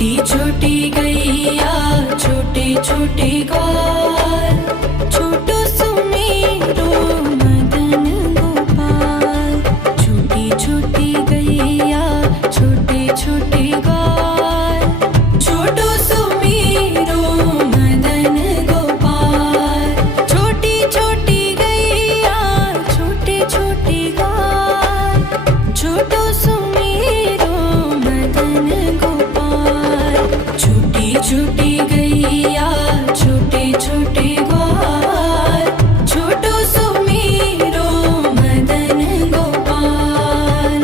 छोटी छोटी गैया छोटे छोटे ग्वाल, छोटो सुमेरो मदन गोपाल। छोटी छोटी गैया छोटे छोटे ग्वाल, छोटो सुमेरो मदन गोपाल। छोटी छोटी गैया छोटे छोटे ग्वाल, छोटो सुमेरो मदन गोपाल। छोटी छोटी गैया छोटे छोटे ग्वाल, छोटो सुमेरो मदन गोपाल।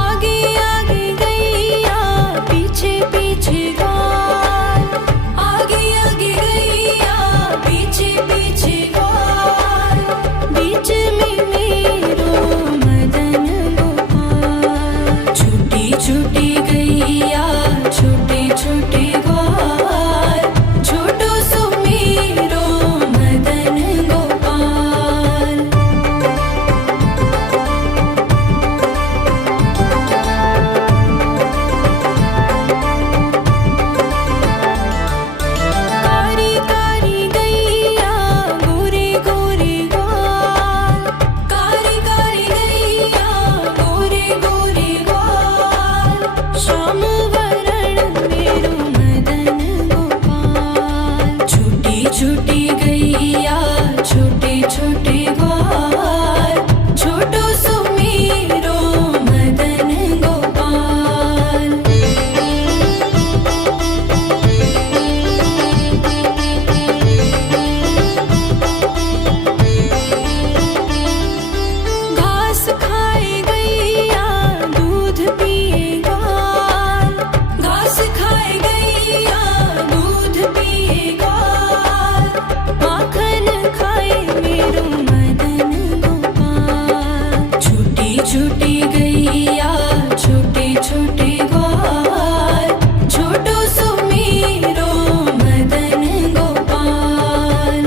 आगे आगे गैया पीछे पीछे ग्वाल, आगे आगे गैया पीछे पीछे ग्वाल। बीच में मेरो मदन गोपाल। छोटी छोटी गैया छोटे छोटे ग्वाल, छोटो सुमेरो मदन गोपाल। कारी कारी गैया गोरे गोरे ग्वाल, कारी कारी गैया गोरे गोरे ग्वाल। श्याम वरण मेरो मदन गोपाल। छोटी छोटी गैया छोटे छोटे ग्वाल, छोटो सुमेरो मदन गोपाल। घास खाए गैया दूध पिए ग्वाल, घास खाए गैया दूध पिए ग्वाल। माखन खाए मेरो मदन गोपाल। छोटी छोटी गैया छोटे छोटे ग्वाल, छोटो सुमेरो मदन गोपाल।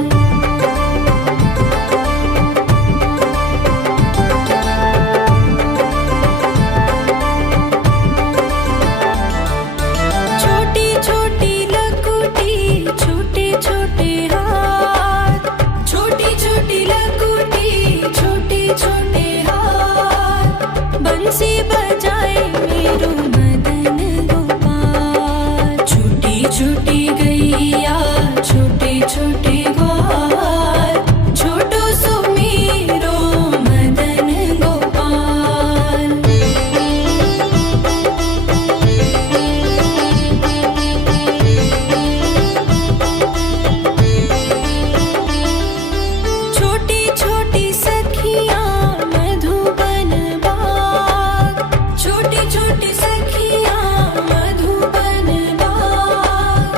छोटी छोटी लकुटी छोटे छोटे हाथ, छोटी छोटी लकुटी छोटे छोटे हाथ। बंसी बजाए मेरो मदन गोपाल। छोटी छोटी गैया छोटे छोटे ग्वाल, छोटो सुमेरो मदन गोपाल। छोटी छोटी सखियाँ मधुबन बाग, छोटी छोटी सखियाँ मधुबन बाग।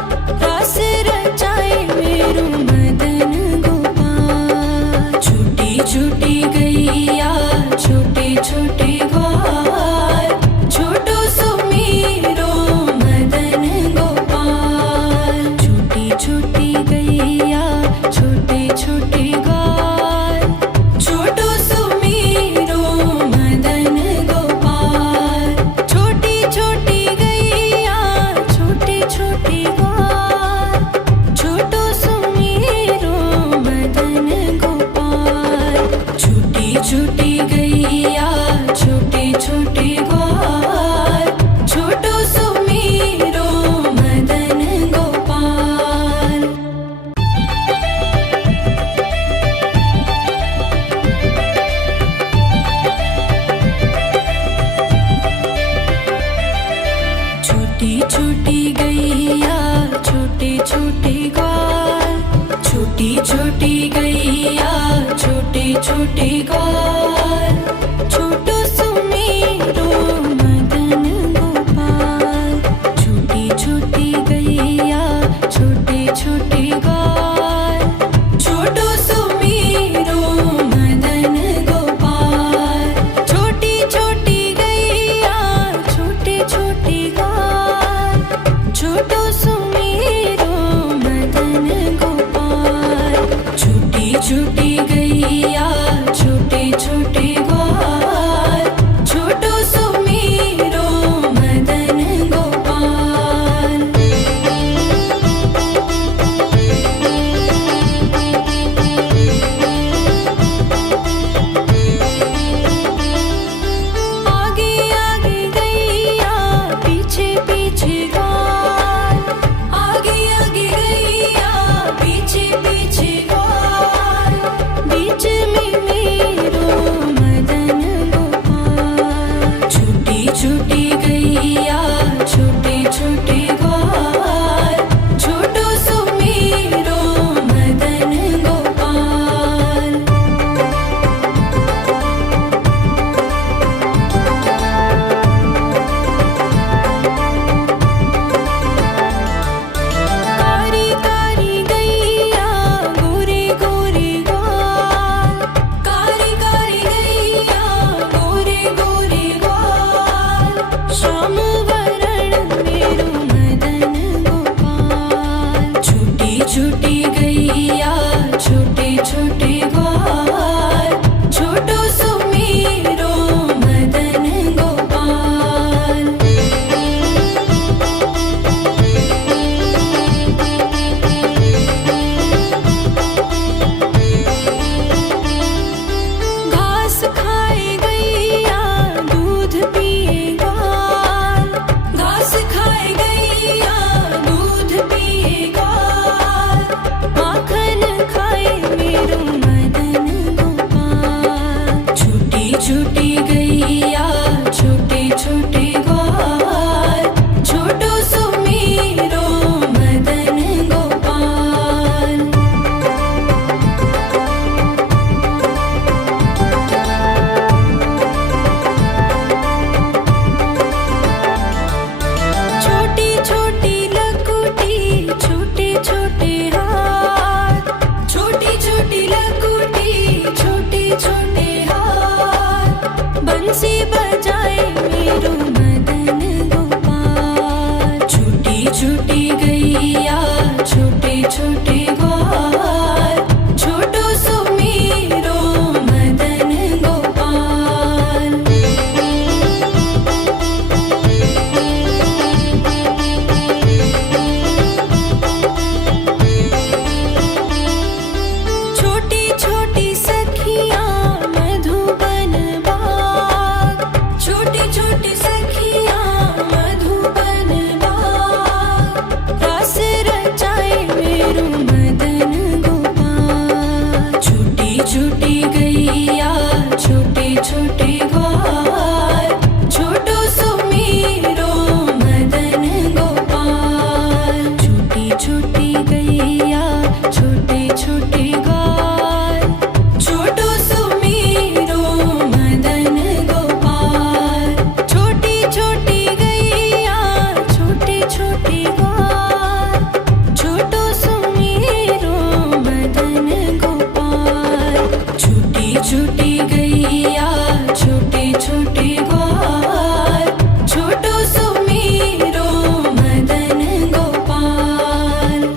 रास रचाए मेरो मदन गोपाल। छोटी छोटी गैया छोटे छोटे ग्वाल, छोटो सुमेरो मदन गोपाल। छोटी छोटी गैया छोटे छोटे ग्वाल, छोटो सुमेरो मदन गोपाल। छोटी छोटी गैया छोटे छोटे ग्वाल, छोटो सुमेरो मदन गोपाल। छोटी छोटी गैया छोटे छोटे ग्वाल, छोटो सुमेरो मदन गोपाल। छोटी छोटी गैया छोटे छोटे ग्वाल, छोटी छोटी गैया छोटे छोटे ग्वाल, छोटो सुमेरो मदन गोपाल। छोटी छोटी गैया छोटे छोटे ग्वाल, छोटो सुमेरो मदन गोपाल। छोटी छोटी गैया छोटे छोटे ग्वाल, छोटो सुमेरो मदन गोपाल। छोटी छोटे ग्वाल छोटो सुमेरो मदन गोपाल छोटी छोटी गैया छोटे छोटे ग्वाल छोटो सुमेरो मदन गोपाल छोटी छोटी गैया छोटे छोटे ग्वाल छोटो सुमेरो मदन गोपाल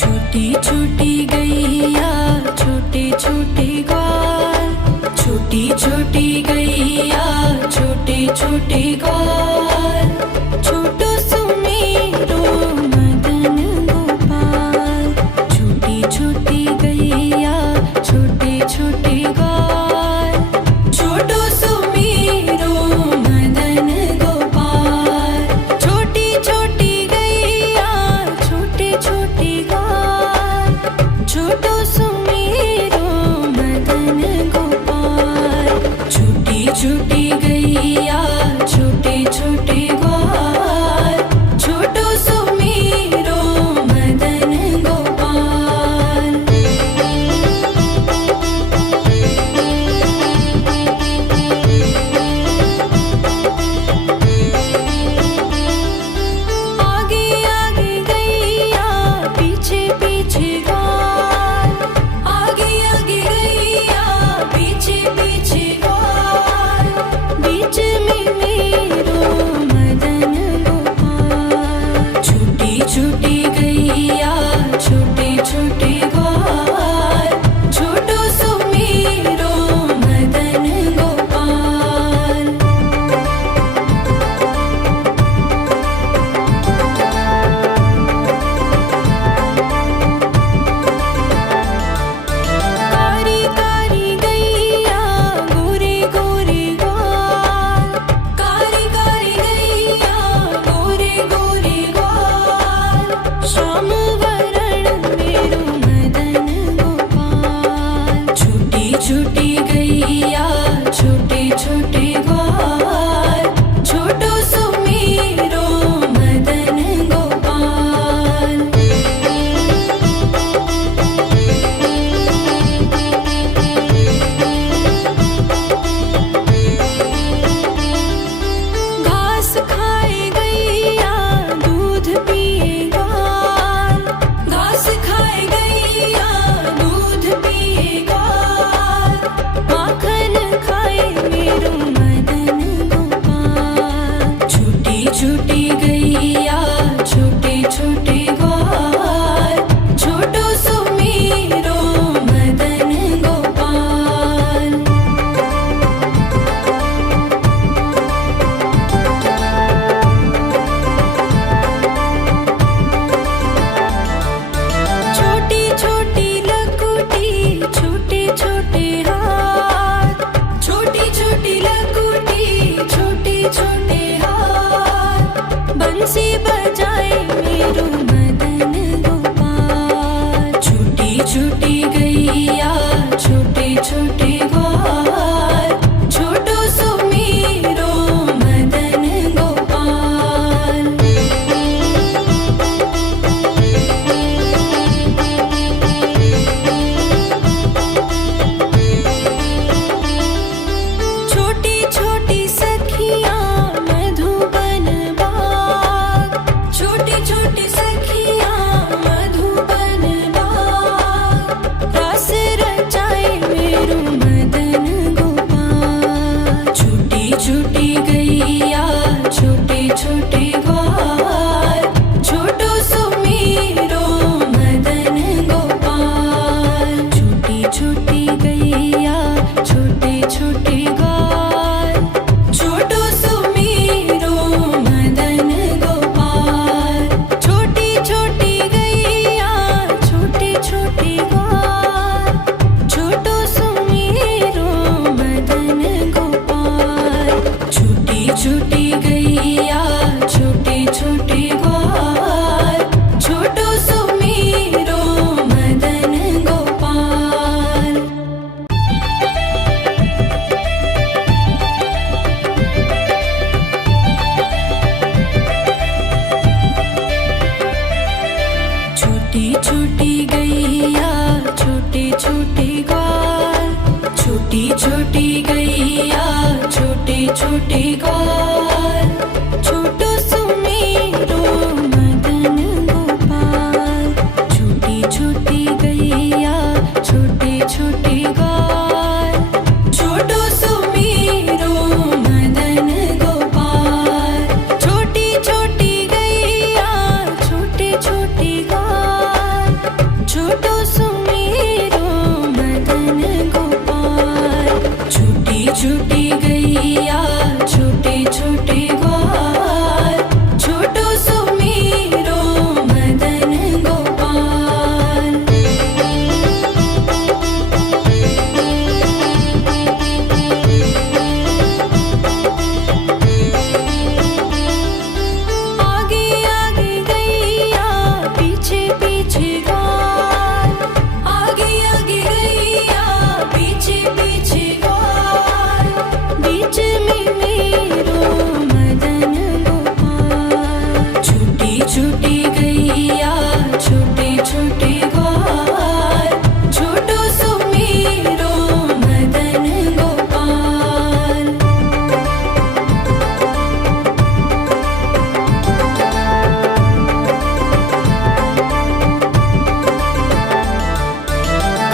छोटी छोटी गैया छोटे छोटे ग्वाल छोटी छोटी गैया छोटे छोटे ग्वाल छोटो सुमेरो मदन गोपाल छोटी छोटी गैया छोटे छोटे ग्वाल छोटो सुमेरो मदन गोपाल छोटी छोटी गैया छोटे छोटे ग्वाल छोटो सुमेरो मदन गोपाल छोटी छोटी गैया छोटे छोटे ग्वाल छोटो सुमेरो मदन गोपाल आगे आगे गैया पीछे पीछे ग्वाल आगे आगे गैया पीछे पीछे ग्वाल छोटे ग्वाल छोटो सुमेरो मदन गोपाल छोटी छोटी गैया छोटे छोटे ग्वाल छोटो सुमेरो मदन गोपाल छोटी छोटी गैया छोटे छोटे ग्वाल छोटो सुमेरो मदन गोपाल छोटी छोटी गैया छोटे छोटे ग्वाल छोटो सुमेरो मदन गोपाल आगे आगे गैया पीछे पीछे ग्वाल आगे आगे गैया पीछे पीछे ग्वाल बीच में मेरो मदन गोपाल छोटी छोटी गैया छोटे छोटे ग्वाल छोटो सुमेरो मदन गोपाल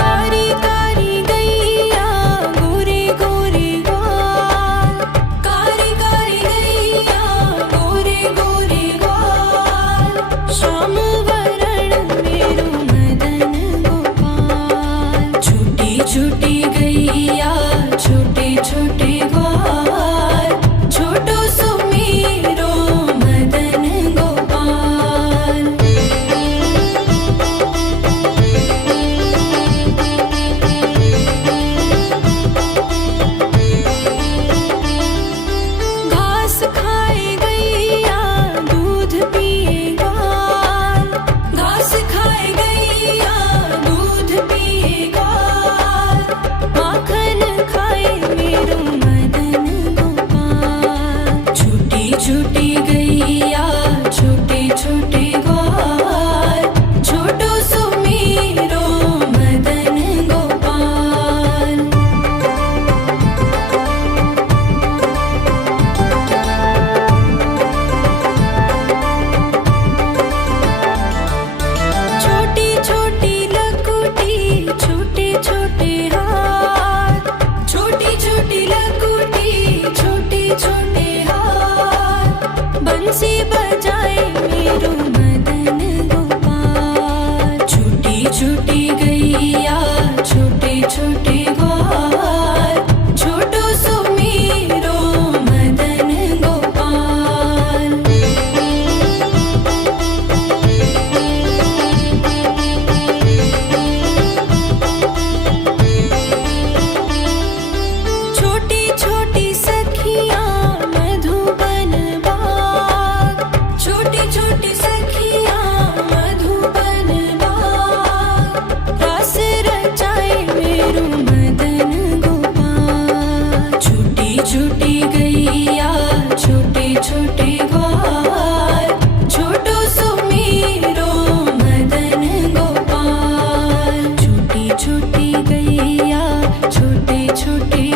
कारी कारी गैया गोरे गोरे ग्वाल कारी कारी गैया गोरे गोरे ग्वाल श्याम वरण मेरो मदन गोपाल छोटी छोटी गैया छोटे छोटे ग्वाल छोटो सुमेरो मदन गोपाल घास खाए गैया दूध पिए ग्वाल घास खाए गैया दूध पिए ग्वाल माखन खाए मेरो मदन गोपाल छोटी छोटी गैया छोटे छोटे ग्वाल छोटो सुमेरो मदन गोपाल छोटी छोटी लकुटी छोटे छोटे हाथ छोटी छोटी लकुटी छोटे छोटे हाथ बंसी बजाए मेरो मदन गोपाल छोटी छोटी गैया छोटे छोटे ग्वाल छोटो सुमेरो मदन गोपाल छोटी छोटी सखियां मधुबन बाग छोटी छोटी सखियां मधुबन बाग रास रचाए मेरो मदन गोपाल छोटी छोटी गैया छोटे छोटे ग्वाल छोटो सुमेरो मदन गोपाल छोटी छोटी गैया छोटे छोटे